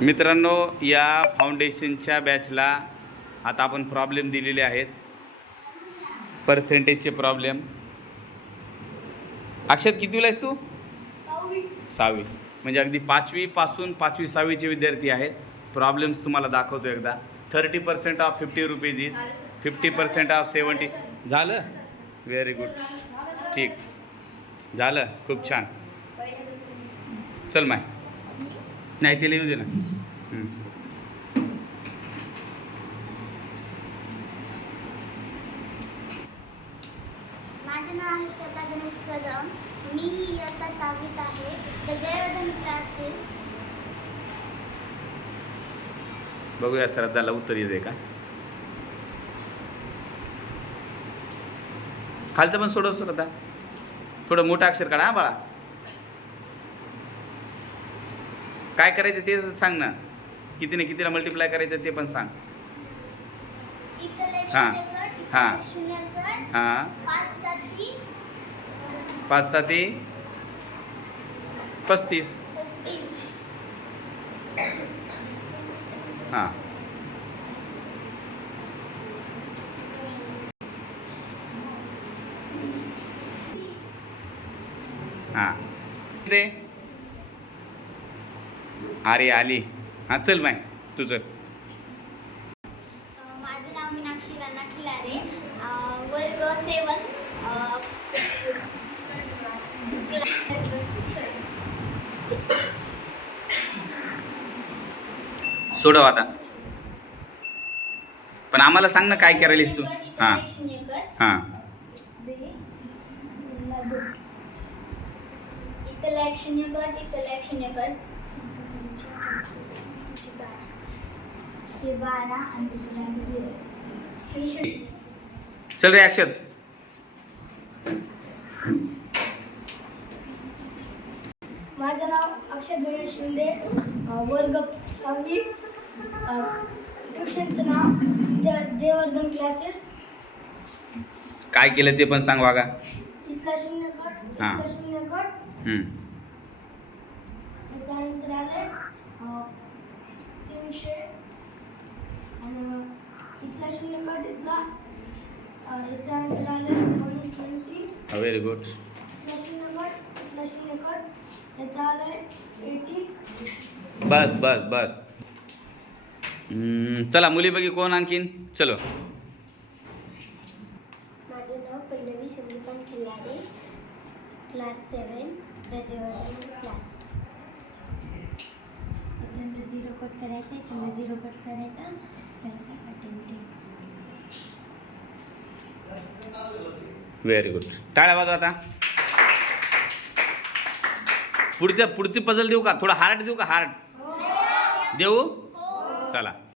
मित्रांनो या फाउंडेशनच्या बॅचला आता आपण प्रॉब्लेम दिलेले आहेत. पर्सेंटेजचे प्रॉब्लेम अक्षत कितवीला आहेस तू? सहावी. म्हणजे अगदी पाचवीपासून पाचवी सहावीचे विद्यार्थी आहेत. प्रॉब्लेम्स तुम्हाला दाखवतो एकदा. Thirty percent off fifty rupees is fifty percent off seventy झालं? व्हेरी गुड ठीक. झालं. खूप छान. चल माय. नाही तिला येऊ दे ना. हम्म. माझं नाव आहे श्रद्धा गणेश कदम. मी इयत्ता सहावीत आहे. द जयवर्धन क्लासेस बघूया श्रद्धाला उत्तर येते का? खालचं पण सोडव श्रद्धा. थोडं मोठं अक्षर काढा हा बाळा. काय करायचं ते सांग ना. कितीने कितीला मल्टिप्लाय करायचं ते पण सांग. हां. हां. हां. पाच साती पस्तीस. हां. हां. ते अरे आली. हां चल माय तुझं. माझं नाव मीनाक्षी राणा खिलारे. अं, वर्ग सेवन सोडव आता. पण आम्हाला सांग ना काय करायलीस तू. हां. हां. इथला हे दुसरा आहे zero. हे शून्य चल रे अक्षत माझं नाव अक्षय गणेश शिंदे वर्ग सहावी ट्युशनचं नाव जयवर्धन क्लासेस काय केलं ते पण सांग वागा इथला शून्य गट हां. शून्य गट one twenty very good eighty बस बस बस. हम्म, चला मुली बघी कोण आणखीन? चलो. माझं नाव Pallavi Chandrakant Khillare class seven Rajvardhan class zero cut करायचा एखादा झिरो कट करायचा. व्हेरी गुड टाळ्या वाजवा आता. पुढच्या पुढची पजल देऊ का? थोडं हार्ट देऊ का? हार्ट देऊ? चला.